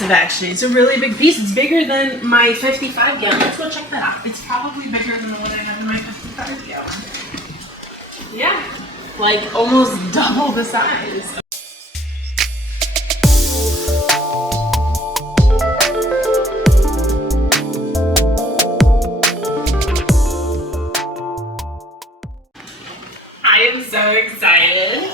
Actually, it's a really big piece. It's bigger than my 55 gallon. Let's go check that out. It's probably bigger than what I have in my 55 gallon. Yeah, like almost double the size. I am so excited.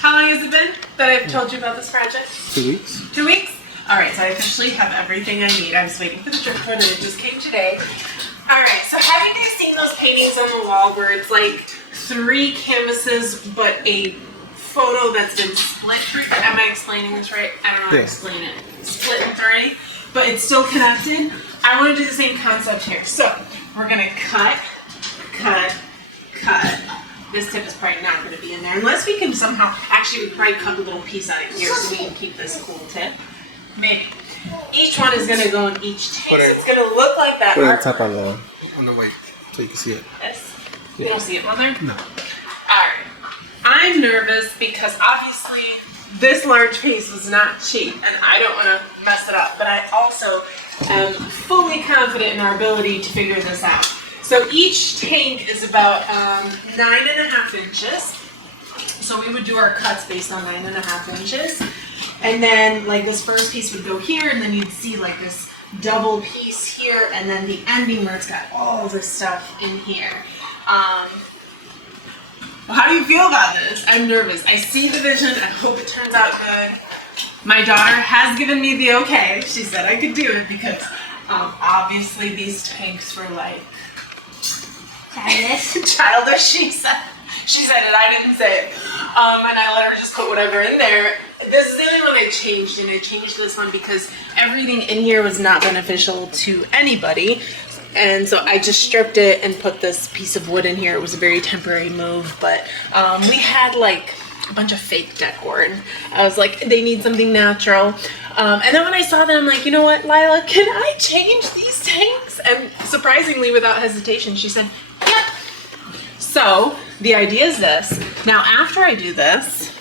How long has it been that I've told you about this project? 2 weeks. 2 weeks? Alright, so I officially have everything I need. I was waiting for the drip code and it just came today. Alright, so have you guys seen those paintings on the wall where it's like 3 canvases but a photo that's been split? Am I explaining this right? I don't know how to explain it. Split in 3, but it's still connected. I want to do the same concept here. So we're going to cut. This tip is probably not going to be in there unless we can somehow, actually we probably cut a little piece out of here so we can keep this cool tip. Maybe. Each one is going to go in each tank, so it's going to look like that. Put it top on the weight so you can see it. Yes? Yeah. You don't see it on there? No. Alright. I'm nervous because obviously this large piece was not cheap and I don't want to mess it up, but I also am fully confident in our ability to figure this out. So each tank is about 9.5 inches. So we would do our cuts based on 9.5 inches. And then like this first piece would go here and then you'd see like this double piece here and then the ending where it's got all this stuff in here. How do you feel about this? I'm nervous. I see the vision. I hope it turns out good. My daughter has given me the okay. She said I could do it because obviously these tanks were like childish, she said. She said it, I didn't say it. And I let her just put whatever in there. This is the only one I changed, and I changed this one because everything in here was not beneficial to anybody. And so I just stripped it and put this piece of wood in here. It was a very temporary move, but we had like a bunch of fake decor, and I was like, they need something natural. And then when I saw that, I'm like, you know what, Lila, can I change these tanks? And surprisingly, without hesitation, she said, yep. So the idea is this. Now, after I do this,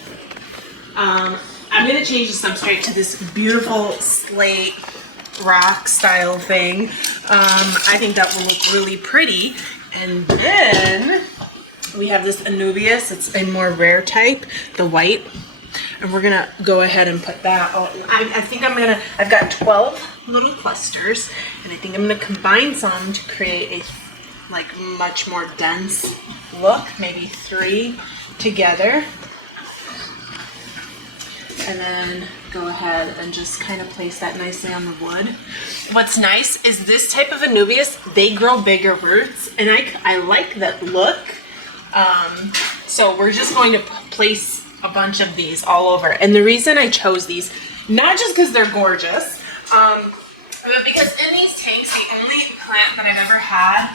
I'm going to change the substrate to this beautiful slate rock style thing. I think that will look really pretty. And then we have this Anubias. It's a more rare type, the white. And we're going to go ahead and put that on. I think I've got 12 little clusters. And I think I'm going to combine some to create a like much more dense look, maybe 3 together. And then go ahead and just kind of place that nicely on the wood. What's nice is this type of Anubias, they grow bigger roots, and I like that look. So we're just going to place a bunch of these all over. And the reason I chose these, not just because they're gorgeous, but because in these tanks, the only plant that I've ever had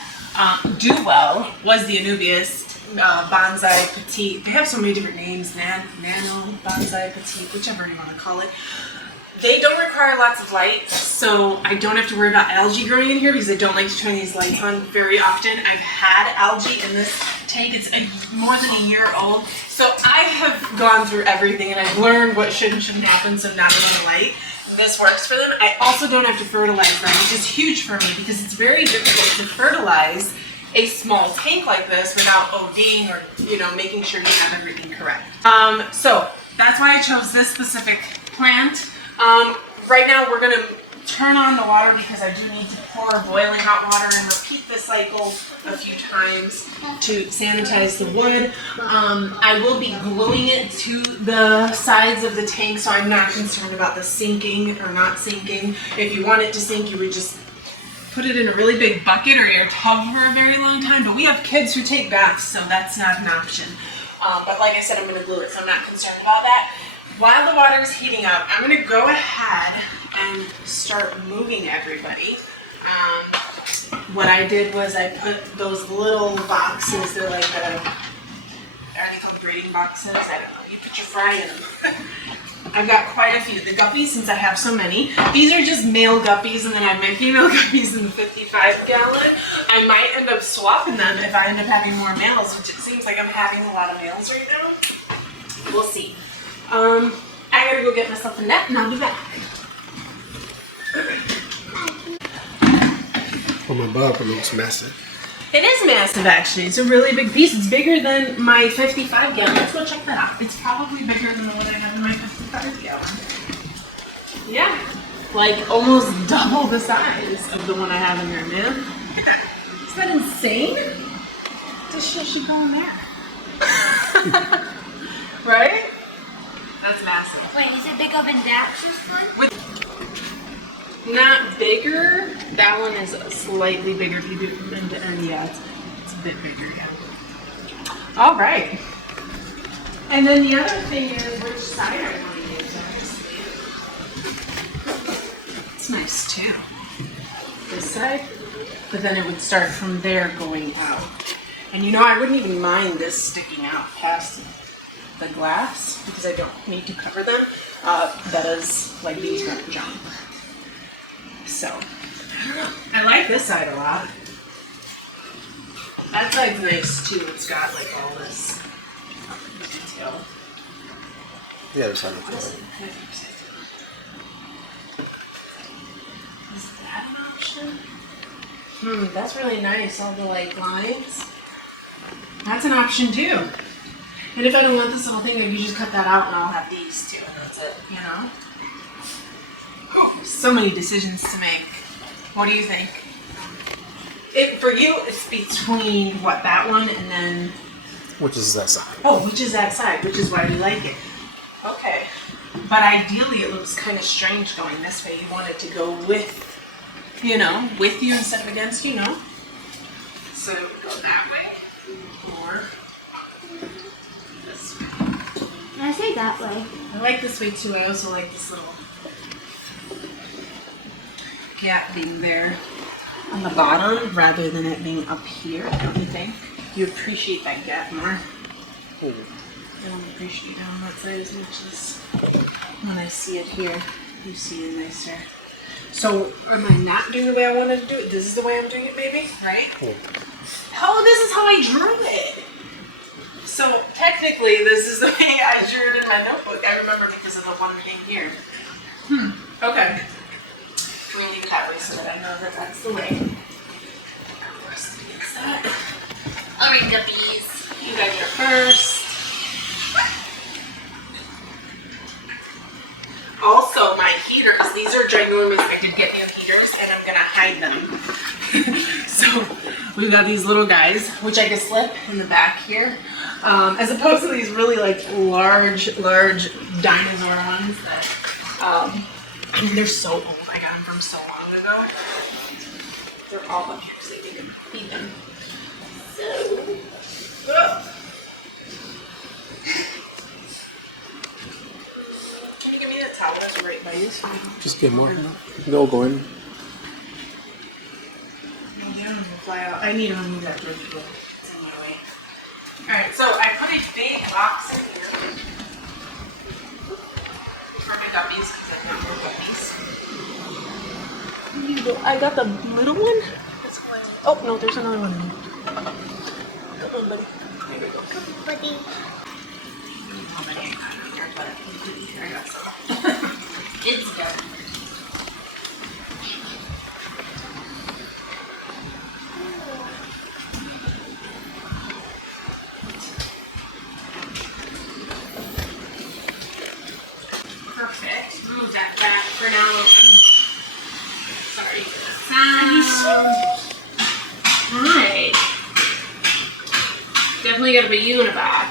do well was the Anubias Bonsai Petite. They have so many different names, Nano, Bonsai Petite, whichever you want to call it. They don't require lots of light, so I don't have to worry about algae growing in here because I don't like to turn these lights on very often. I've had algae in this tank. It's more than a year old, so I have gone through everything and I've learned what should and shouldn't happen, so not a lot of light. This works for them. I also don't have to fertilize them, which is huge for me because it's very difficult to fertilize a small tank like this without ODing or, you know, making sure you have everything correct. So that's why I chose this specific plant. Right now we're going to turn on the water because I do need to pour boiling hot water and repeat the cycle a few times to sanitize the wood. I will be gluing it to the sides of the tank, so I'm not concerned about the sinking or not sinking. If you want it to sink, you would just put it in a really big bucket or a tub for a very long time, but we have kids who take baths, so that's not an option. But like I said, I'm going to glue it, so I'm not concerned about that. While the water is heating up, I'm going to go ahead and start moving everybody. What I did was I put those little boxes, they're like are they called grading boxes? I don't know. You put your fry in them. I've got quite a few. The guppies, since I have so many, these are just male guppies, and then I have my female guppies in the 55 gallon. I might end up swapping them if I end up having more males, which it seems like I'm having a lot of males right now. We'll see. I gotta go get myself a net and I'll be back. from above, it looks massive. It is massive, actually. It's a really big piece. It's bigger than my 55 gallon. Let's go check that out. It's probably bigger than the one I have in my 55 gallon. Yeah, like almost double the size of the one I have in there, man. Look at that. Is that insane? This shit should go in there. Right? That's massive. Wait, is it bigger than that one? Not bigger. That one is slightly bigger if you do from end to end. Yeah, it's a bit bigger, yeah. All right. And then the other thing is which side I want to use. It's nice too. This side, but then it would start from there going out. And you know, I wouldn't even mind this sticking out past the glass because I don't need to cover them. That is like these won't jump. So, I don't know. I like this side a lot. That side's nice too. It's got like all this detail. The other side of the Is that an option? That's really nice. All the like lines. That's an option too. And if I don't want this little thing, I can just cut that out and I'll have these two. And that's it, you know? So many decisions to make. What do you think? For you, it's between what, that one and then... Which is that side? Oh, which is that side, which is why we like it. Okay. But ideally, it looks kind of strange going this way. You want it to go with, you know, with you instead of against you, no? So go that way. Or this way. I say that way. I like this way too. I also like this little gap being there on the bottom rather than it being up here, don't you think? You appreciate that gap more. I don't appreciate it on that side as much as when I see it here. You see it nicer. So, am I not doing the way I wanted to do it? This is the way I'm doing it, maybe? Right? Cool. Oh, this is how I drew it! So, technically, this is the way I drew it in my notebook. I remember because of the one thing here. Okay. Bring you that way so that I know that that's the way. I'll ring the bees. You got your first. Also, my heaters, these are ginormous. I could get new heaters and I'm gonna hide them. So, we've got these little guys, which I can slip in the back here. As opposed to these really like large dinosaur ones that, I mean, they're so old. I got them from so long ago. They're all up here so you can feed them. So, can you give me the towel that's right by you? Just get more. No going. No, they don't even fly out. I need to remove that dirty glue. It's in my way. Alright, so I put a big box in here for my guppies because I have more guppies. I got the little one. Oh, no, there's another one in here. Come on, buddy. There we go. Buddy. How many I got in here, but I got some. It's good. Perfect. Move that back for now. Sorry for the sound. Alright. Definitely gotta put you in a box.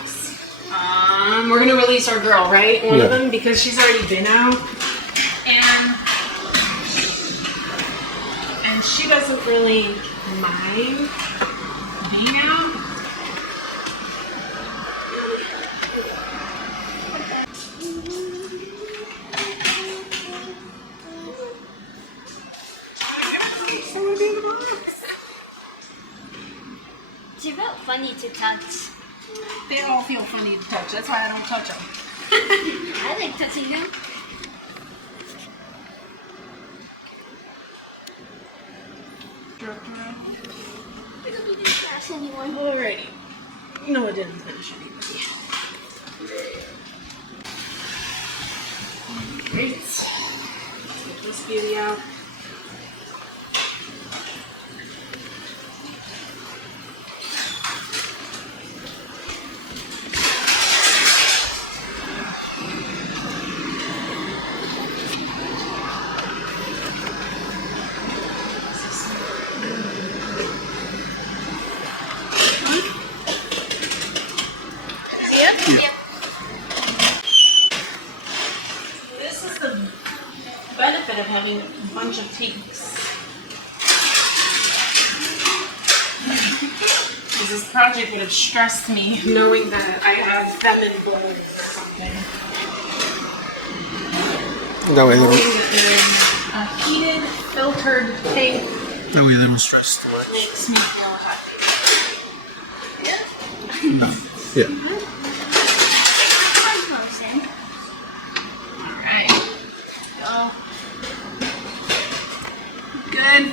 We're gonna release our girl, right? One of them, because she's already been out. And she doesn't really mind being out. She felt funny to touch. They all feel funny to touch. That's why I don't touch them. I like touching them. I don't need to crash anyone. Alrighty. No, it didn't finish anything. Great. Let's get this beauty out. having a bunch of tanks. Because this project would have stressed me knowing that I have them in bold or something. That way they Going don't. in a heated, filtered tank That way they don't stress too much. makes me feel happy. Yeah. Yeah. One person. Alright. Go. Good.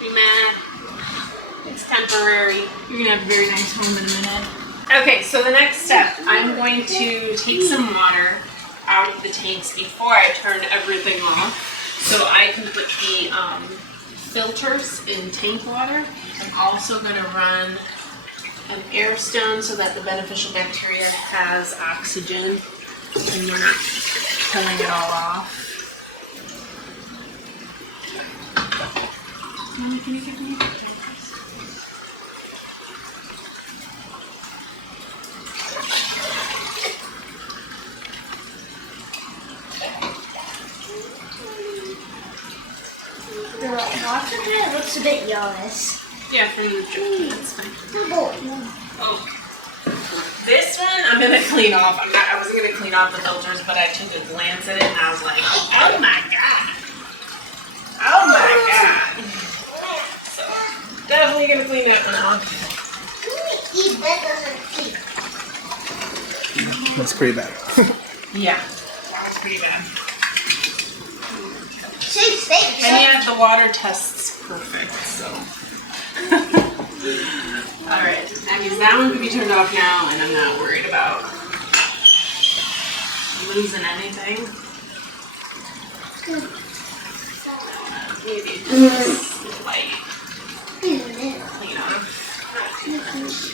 Be mad. It's temporary. You're gonna have a very nice home in a minute. Okay, so the next step, I'm going to take some water out of the tanks before I turn everything off, so I can put the filters in tank water. I'm also going to run an air stone so that the beneficial bacteria has oxygen and you're not killing it all off. Mommy, can you give me a picture? The water there looks a bit yellowish. Yeah, from the drip. That's fine. Oh. Oh. This one I'm gonna clean off. I wasn't gonna clean off the filters, but I took a glance at it and I was like, oh my god. Oh my god. So definitely gonna clean that one off. Eat that doesn't eat. That's pretty bad. Yeah, that was pretty bad. Steak. And yeah, the water tests perfect, so. Alright, that means that one can be turned off now and I'm not worried about losing anything. Maybe just like clean off. Not too much.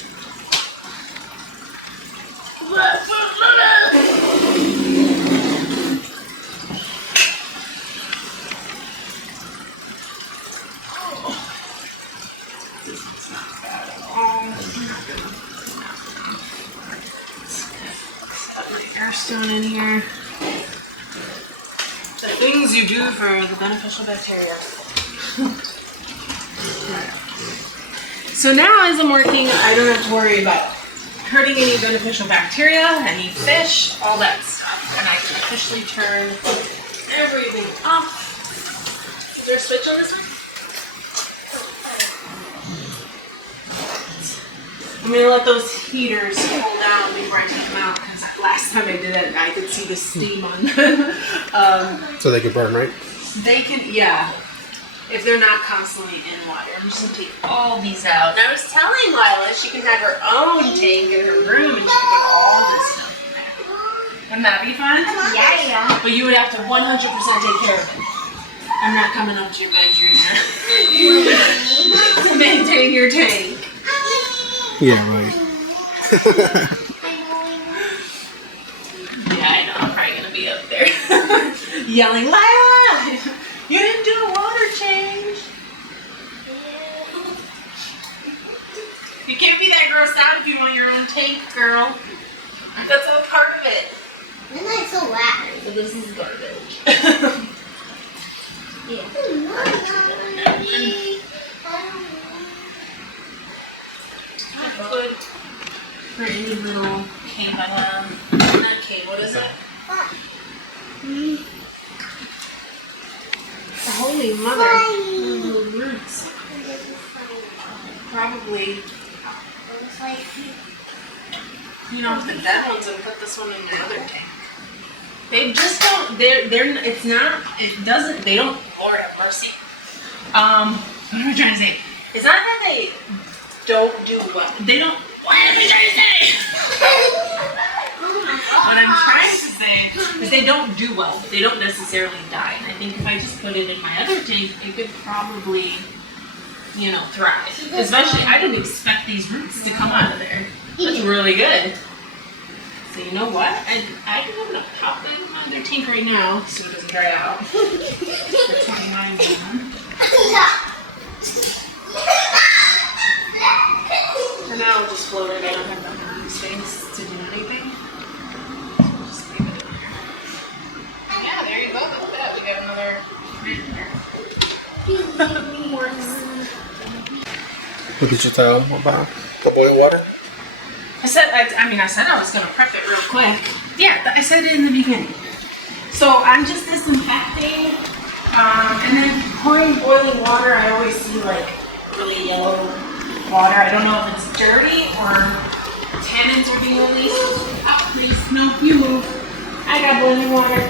Stone in here. The things you do for the beneficial bacteria. So now as I'm working, I don't have to worry about hurting any beneficial bacteria, any fish, all that stuff. And I can officially turn everything off. Is there a switch on this one? I'm gonna let those heaters cool down before I take them out because last time I did it, I could see the steam on them. So they can burn, right? They can, yeah, if they're not constantly in water. I'm just gonna take all these out. And I was telling Lila she can have her own tank in her room and she can put all this stuff in there. Wouldn't that be fun? Yeah. But you would have to 100% take care of it. I'm not coming up to your bedroom to maintain your tank. Yeah, right. Yeah, I know. I'm probably gonna be up there yelling, Lila, you didn't do a water change. You can't be that grossed out if you want your own tank, girl. That's all part of it. Then I so loud. But this is garbage. Yeah. Good for any little cave I have. Not cave, what is it? Holy mother. Little roots. Probably, you know, the dead ones and put this one in your other tank. They just don't, it's not, it doesn't, they don't, Lord have mercy. What am I trying to say? It's not that they don't do well. They don't, what am I trying to say? What I'm trying to say is they don't do well. They don't necessarily die. And I think if I just put it in my other tank, it could probably, you know, thrive. Especially, I didn't expect these roots to come out of there. That's really good. So you know what? I can open up pop it in my other tank right now so it doesn't dry out. For 29 gallon. For now, I'll just float it. I don't have enough space to do anything. So I'll just leave it in there. Yeah, there you go. Look at that. We got another What did you tell them about the boil water? I said I was going to prep it real quick. Yeah, I said it in the beginning. So I'm just disinfecting, and then pouring boiling water. I always see like really yellow water. I don't know if it's dirty or tannins are being released. Oh, please, no, you move. I got boiling water.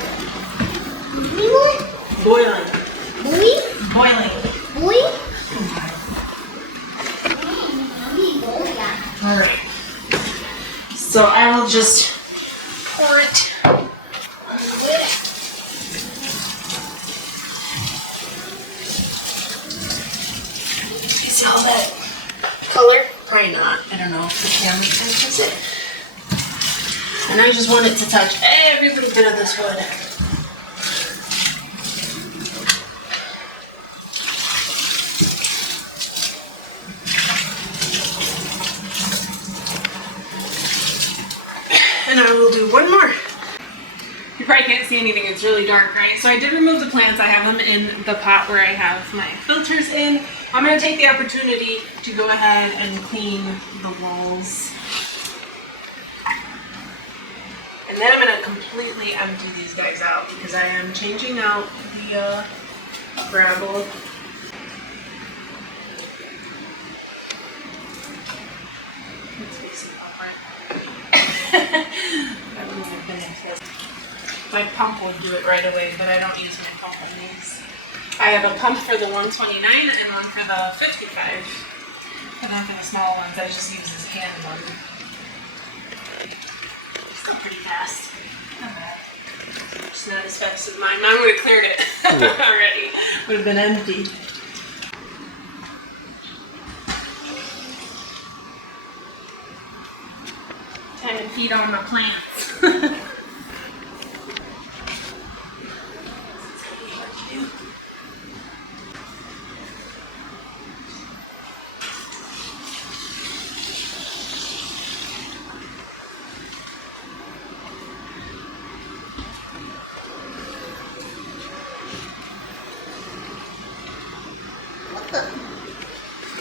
Boiling. Boiling. Alright. So I will just pour it. You see all that color? Probably not. I don't know if the camera catches it. And I just want it to touch every little bit of this wood. And I will do one more. You probably can't see anything, it's really dark, right? So I did remove the plants. I have them in the pot where I have my filters in. I'm gonna take the opportunity to go ahead and clean the walls. And then I'm gonna completely empty these guys out because I am changing out the gravel. My pump will do it right away, but I don't use my pump on these. I have a pump for the 129 and one for the 55. And then for the small ones, I just use this hand one. Still pretty fast. Not bad. It's not as fast as mine. Mine would have cleared it already. Would have been empty. Time to feed on the plants.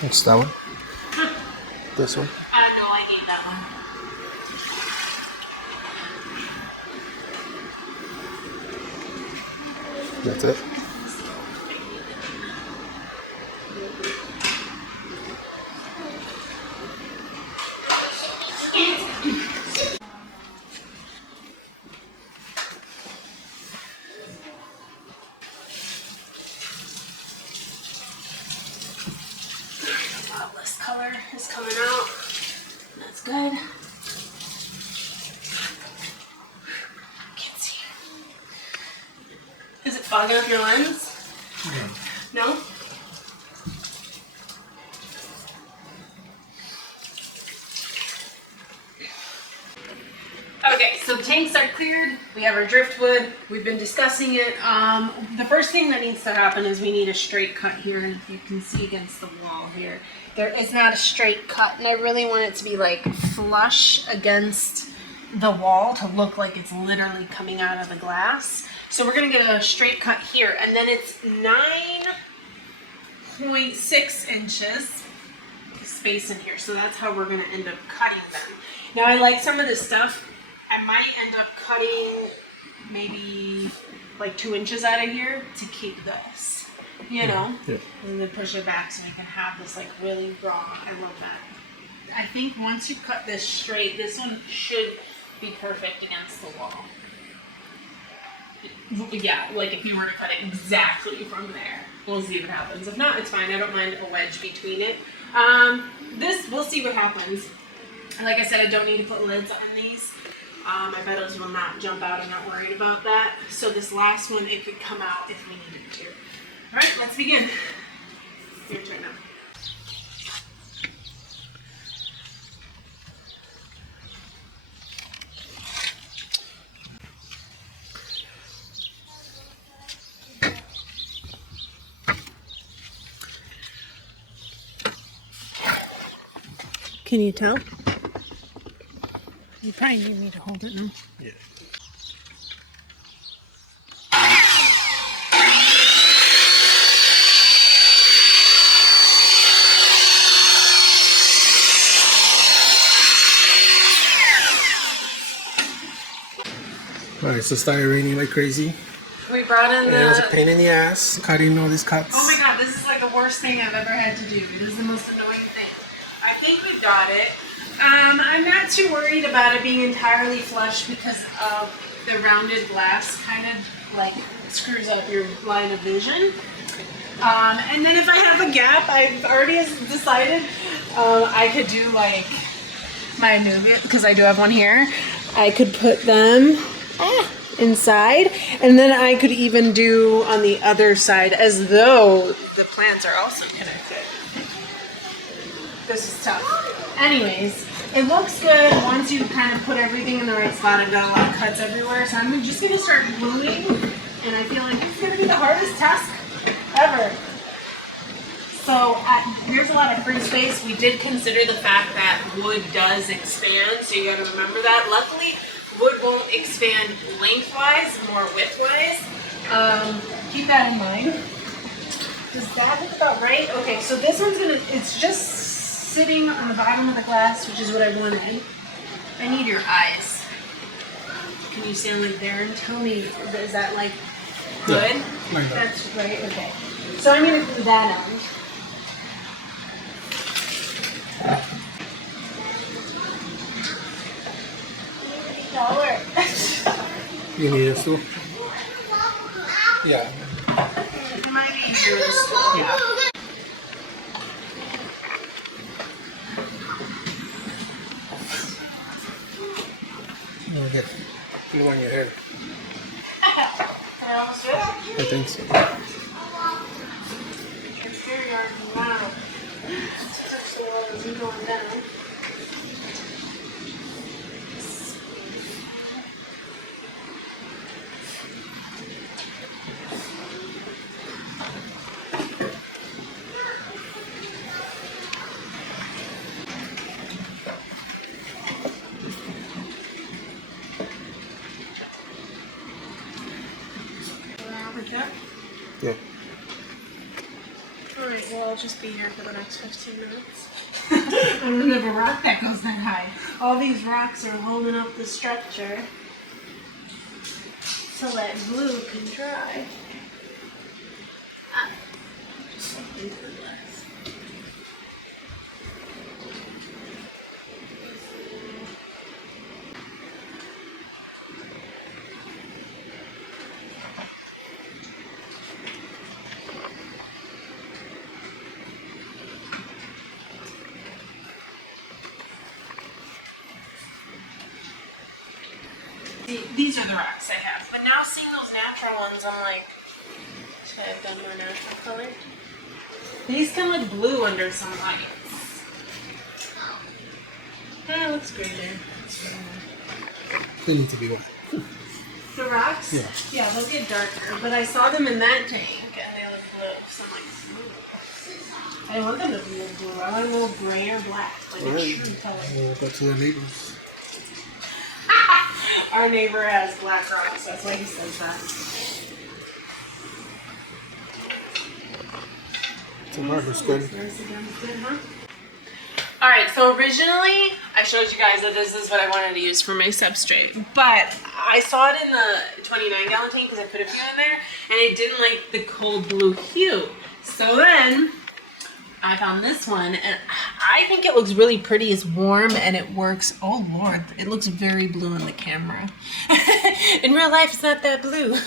What's that one? This one? No, I hate that one. That's it? This color is coming out. That's good. Can't see. Is it fogging up your lens? No? Okay, so tanks are cleared. We have our driftwood. We've been discussing it. The first thing that needs to happen is we need a straight cut here, and if you can see against the wall here, there is not a straight cut, and I really want it to be like flush against the wall to look like it's literally coming out of the glass. So we're gonna get a straight cut here, and then it's 9.6 inches space in here. So that's how we're gonna end up cutting them. Now I like some of this stuff. I might end up cutting maybe like 2 inches out of here to keep this, you know, and then push it back so I can have this like really raw. I love that. I think once you cut this straight, this one should be perfect against the wall. Yeah, like if you were to cut it exactly from there. We'll see what happens. If not, it's fine. I don't mind a wedge between it. We'll see what happens. And like I said, I don't need to put lids on these. My meadows will not jump out. I'm not worried about that. So this last one, it could come out if we needed to. All right, let's begin. Your turn now. Can you tell? You probably need me to hold it now. Yeah. Alright, so it started raining like crazy. We brought in And it was a the... pain in the ass cutting all these cuts. Oh my god, this is like the worst thing I've ever had to do. This is the most annoying thing. I think we got it. I'm not too worried about it being entirely flush because of the rounded glass kind of like screws up your line of vision. And then if I have a gap, I've already decided I could do like my Nubia, because I do have one here. I could put them inside, and then I could even do on the other side as though the plants are also connected. This is tough. Anyways, it looks good once you kind of put everything in the right spot. I've got a lot of cuts everywhere, so I'm just going to start gluing, and I feel like it's going to be the hardest task ever. So here's a lot of free space. We did consider the fact that wood does expand, so you got to remember that. Luckily, wood won't expand lengthwise, more widthwise. Keep that in mind. Does that look about right? Okay, so this one's gonna, it's just sitting on the bottom of the glass, which is what I wanted. I need your eyes. Can you stand like there and tell me, is that like good? Yeah, like that. That's right, okay. So I'm gonna do that on. You need it too? Yeah. It might be yours. Yeah. You get glue on your hair. Can I almost do it? I think so. It's very hard now. So as I'm going down. Yeah. Alright, well, I'll just be here for the next 15 minutes. I don't have a rock that goes that high. All these rocks are holding up the structure so that glue can dry. Into the glass. These are the rocks I have, but now seeing those natural ones, I'm like, should I have done more natural color? These can look blue under some lights. That looks great there. They need to be white. The rocks? Yeah. Yeah, they'll get darker, but I saw them in that tank and they look blue, so I'm like, ooh. I want them to be blue. I want them a little gray or black, like a true color. We'll go to the neighbors. Our neighbor has black rocks, that's why he says that. The bar looks good. Nice again, good, huh? Alright, so originally I showed you guys that this is what I wanted to use for my substrate, but I saw it in the 29-gallon tank because I put a few in there, and it didn't like the cold blue hue. So then I found this one, and I think it looks really pretty. It's warm and it works. Oh Lord, it looks very blue in the camera. In real life, it's not that blue.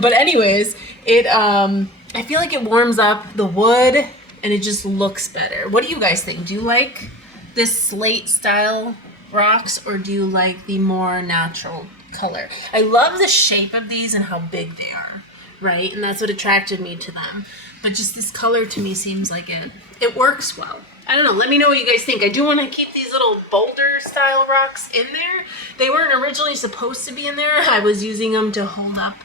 But anyways, it I feel like it warms up the wood and it just looks better. What do you guys think? Do you like this slate style rocks or do you like the more natural color? I love the shape of these and how big they are, right? And that's what attracted me to them. But just this color to me seems like it works well. I don't know, let me know what you guys think. I do want to keep these little boulder style rocks in there. They weren't originally supposed to be in there. I was using them to hold up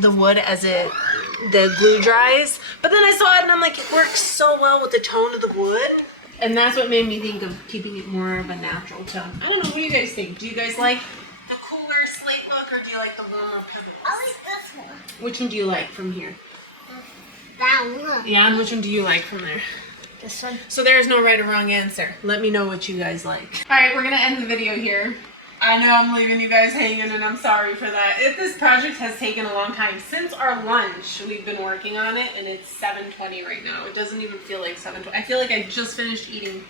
the wood as the glue dries. But then I saw it and I'm like, it works so well with the tone of the wood. And that's what made me think of keeping it more of a natural tone. I don't know, what do you guys think? Do you guys like the cooler slate look or do you like the warmer pebbles? I like this one. Which one do you like from here? That one. Yeah, and which one do you like from there? This one. So there's no right or wrong answer. Let me know what you guys like. All right, we're gonna end the video here. I know I'm leaving you guys hanging, and I'm sorry for that. This project has taken a long time. Since our lunch, we've been working on it, and it's 7:20 right now. It doesn't even feel like 7:20. I feel like I just finished eating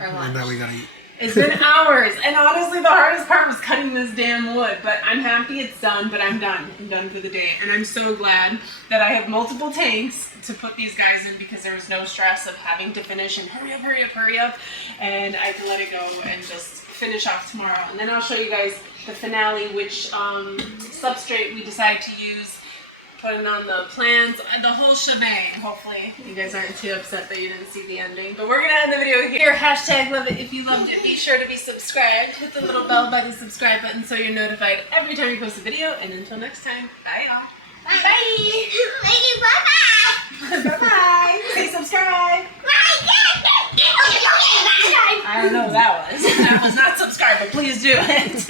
our lunch. And now we gotta eat. It's been hours, and honestly, the hardest part was cutting this damn wood. But I'm happy it's done, but I'm done. I'm done for the day, and I'm so glad that I have multiple tanks to put these guys in because there was no stress of having to finish and hurry up, hurry up, hurry up, and I can let it go and just finish off tomorrow. And then I'll show you guys the finale, which substrate we decide to use, putting on the plans, the whole shebang. Hopefully you guys aren't too upset that you didn't see the ending, but we're gonna end the video here. Hashtag love it if you loved it. Be sure to be subscribed. Hit the little bell by the subscribe button so you're notified every time we post a video. And until next time, bye y'all. Bye. Bye. Bye. Say subscribe. I don't know what that was. That was not subscribe, but please do it.